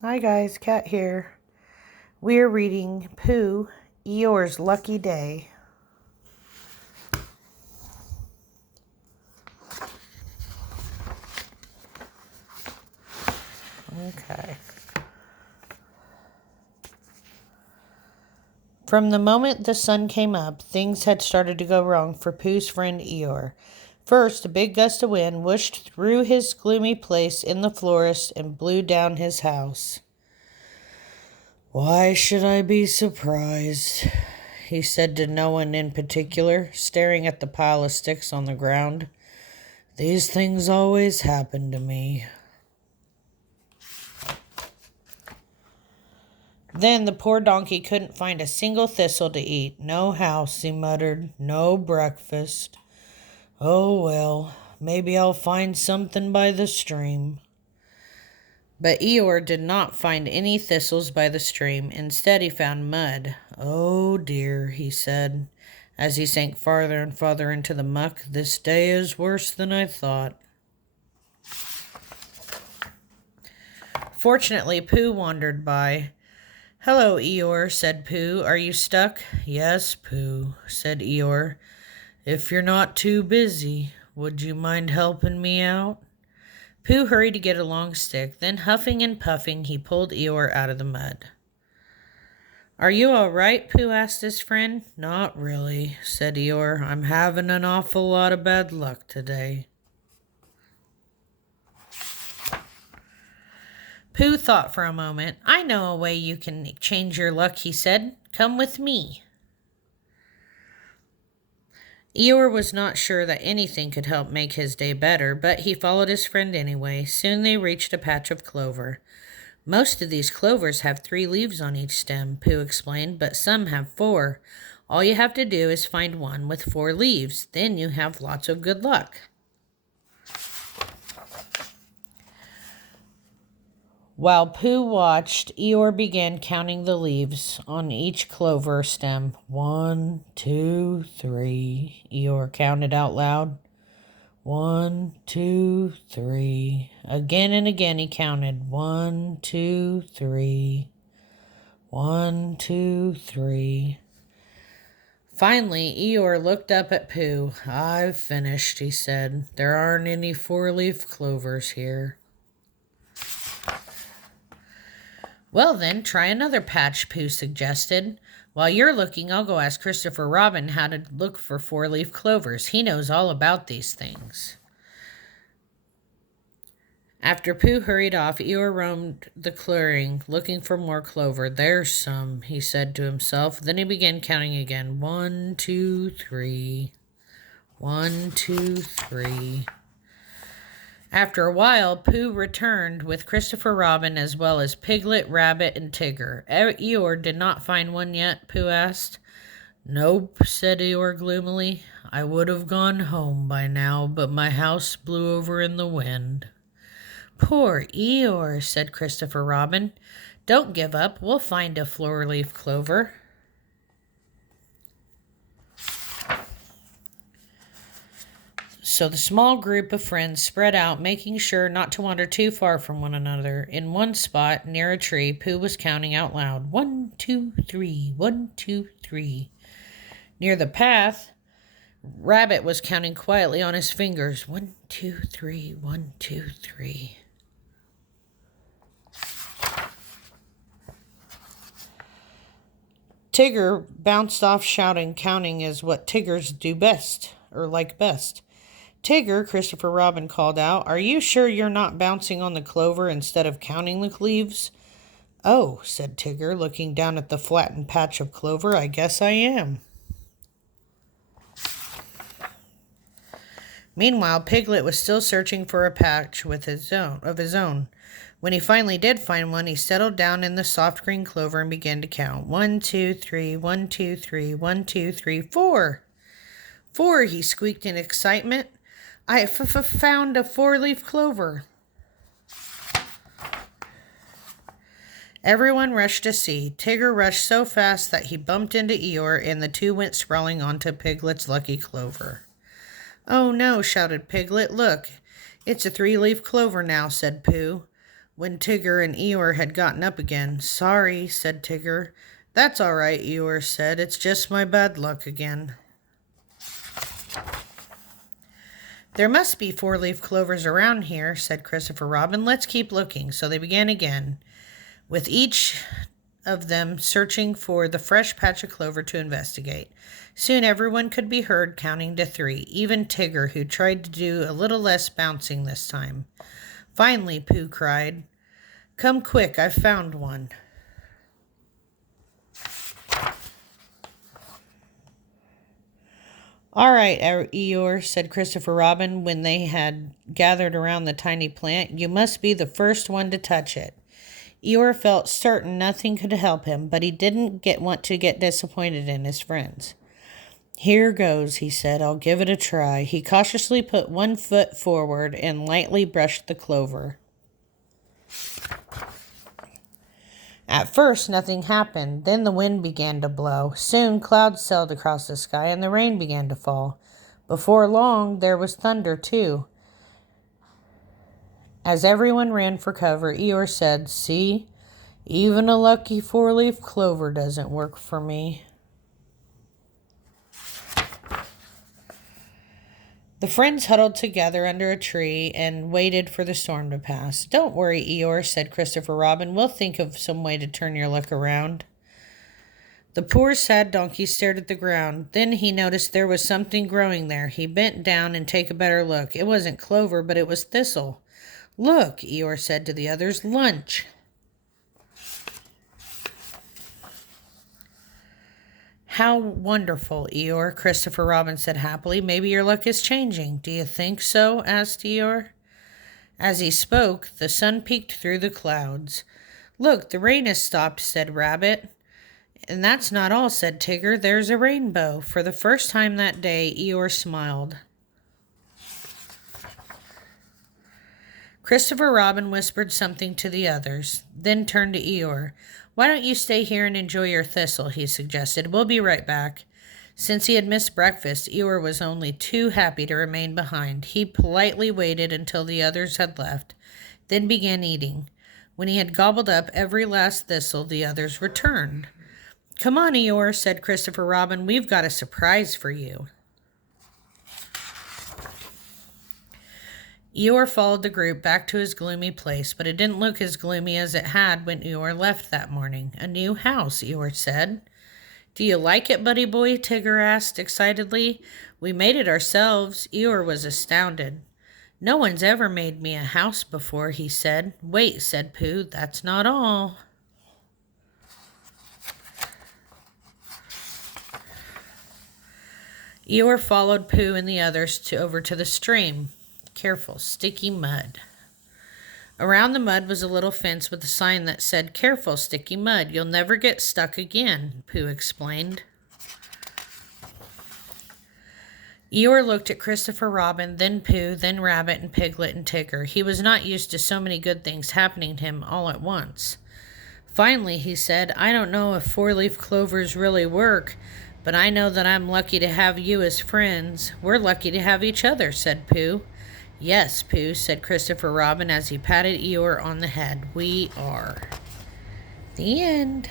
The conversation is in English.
Hi guys, Kat here. We're reading Pooh, Eeyore's Lucky Day. Okay. From the moment the sun came up, things had started to go wrong for Pooh's friend Eeyore. First, a big gust of wind whooshed through his gloomy place in the forest and blew down his house. "Why should I be surprised?" he said to no one in particular, staring at the pile of sticks on the ground. "These things always happen to me." Then the poor donkey couldn't find a single thistle to eat. "No house," he muttered. "No breakfast. Oh, well, maybe I'll find something by the stream." But Eeyore did not find any thistles by the stream. Instead, he found mud. "Oh, dear," he said, as he sank farther and farther into the muck. "This day is worse than I thought." Fortunately, Pooh wandered by. "Hello, Eeyore," said Pooh. "Are you stuck?" "Yes, Pooh," said Eeyore. "If you're not too busy, would you mind helping me out?" Pooh hurried to get a long stick. Then, huffing and puffing, he pulled Eeyore out of the mud. "Are you all right?" Pooh asked his friend. "Not really," said Eeyore. "I'm having an awful lot of bad luck today." Pooh thought for a moment. "I know a way you can change your luck," he said. "Come with me." Eeyore was not sure that anything could help make his day better, but he followed his friend anyway. Soon they reached a patch of clover. "Most of these clovers have 3 leaves on each stem," Pooh explained, "but some have 4. All you have to do is find one with 4 leaves. Then you have lots of good luck." While Pooh watched, Eeyore began counting the leaves on each clover stem. "1, 2, 3, Eeyore counted out loud. 1, 2, 3. Again and again he counted. 1, 2, 3. 1, 2, 3. Finally, Eeyore looked up at Pooh. "I've finished," he said. "There aren't any 4-leaf clovers here." "Well, then, try another patch," Pooh suggested. "While you're looking, I'll go ask Christopher Robin how to look for 4-leaf clovers. He knows all about these things." After Pooh hurried off, Eeyore roamed the clearing, looking for more clover. "There's some," he said to himself. Then he began counting again. 1, 2, 3. 1, 2, 3. After a while, Pooh returned with Christopher Robin as well as Piglet, Rabbit, and Tigger. "Eeyore did not find one yet?" Pooh asked. "Nope," said Eeyore gloomily. "I would have gone home by now, but my house blew over in the wind." "Poor Eeyore," said Christopher Robin. "Don't give up. We'll find a 4-leaf clover." So the small group of friends spread out, making sure not to wander too far from one another. In one spot, near a tree, Pooh was counting out loud. 1, 2, 3. 1, 2, 3. Near the path, Rabbit was counting quietly on his fingers. 1, 2, 3. 1, 2, 3. Tigger bounced off shouting. Counting is what Tiggers do best, or like best. "Tigger," Christopher Robin called out, "are you sure you're not bouncing on the clover instead of counting the leaves?" "Oh," said Tigger, looking down at the flattened patch of clover, "I guess I am." Meanwhile, Piglet was still searching for a patch of his own. When he finally did find one, he settled down in the soft green clover and began to count. 1, 2, 3. 1, 2, 3. 1, 2, 3. 4. 4, he squeaked in excitement. "I found a 4-leaf clover." Everyone rushed to see. Tigger rushed so fast that he bumped into Eeyore, and the two went sprawling onto Piglet's lucky clover. "Oh, no," shouted Piglet. "Look, it's a 3-leaf clover now," said Pooh. when Tigger and Eeyore had gotten up again. "Sorry," said Tigger. "That's all right," Eeyore said. "It's just my bad luck again." "There must be four-leaf clovers around here," said Christopher Robin. "Let's keep looking." So they began again, with each of them searching for the fresh patch of clover to investigate. Soon everyone could be heard counting to 3, even Tigger, who tried to do a little less bouncing this time. Finally, Pooh cried, "Come quick, I've found one." "All right, Eeyore," said Christopher Robin when they had gathered around the tiny plant. "You must be the first one to touch it." Eeyore felt certain nothing could help him, but he didn't want to get disappointed in his friends. "Here goes," he said. "I'll give it a try." He cautiously put one foot forward and lightly brushed the clover. At first, nothing happened. Then the wind began to blow. Soon, clouds sailed across the sky, and the rain began to fall. Before long, there was thunder, too. As everyone ran for cover, Eeyore said, "See, even a lucky four-leaf clover doesn't work for me." The friends huddled together under a tree and waited for the storm to pass. "Don't worry, Eeyore," said Christopher Robin. "We'll think of some way to turn your luck around." The poor sad donkey stared at the ground. Then he noticed there was something growing there. He bent down and took a better look. It wasn't clover, but it was thistle. "Look," Eeyore said to the others, "lunch." "How wonderful, Eeyore," Christopher Robin said happily. "Maybe your luck is changing." "Do you think so?" asked Eeyore. As he spoke, the sun peeked through the clouds. "Look, the rain has stopped," said Rabbit. "And that's not all," said Tigger. "There's a rainbow." For the first time that day, Eeyore smiled. Christopher Robin whispered something to the others, then turned to Eeyore. "Why don't you stay here and enjoy your thistle?" he suggested. "We'll be right back." Since he had missed breakfast, Eeyore was only too happy to remain behind. He politely waited until the others had left, then began eating. When he had gobbled up every last thistle, the others returned. "Come on, Eeyore," said Christopher Robin. "We've got a surprise for you." Eeyore followed the group back to his gloomy place, but it didn't look as gloomy as it had when Eeyore left that morning. "A new house," Eeyore said. "Do you like it, buddy boy?" Tigger asked excitedly. "We made it ourselves." Eeyore was astounded. "No one's ever made me a house before," he said. "Wait," said Pooh. "That's not all." Eeyore followed Pooh and the others over to the stream. Careful, sticky mud. Around the mud was a little fence with a sign that said, "Careful, sticky mud. You'll never get stuck again," Pooh explained. Eeyore looked at Christopher Robin, then Pooh, then Rabbit and Piglet and Tigger. He was not used to so many good things happening to him all at once. Finally, he said, "I don't know if four-leaf clovers really work, but I know that I'm lucky to have you as friends." "We're lucky to have each other," said Pooh. "Yes, Pooh," said Christopher Robin as he patted Eeyore on the head. "We are." The end.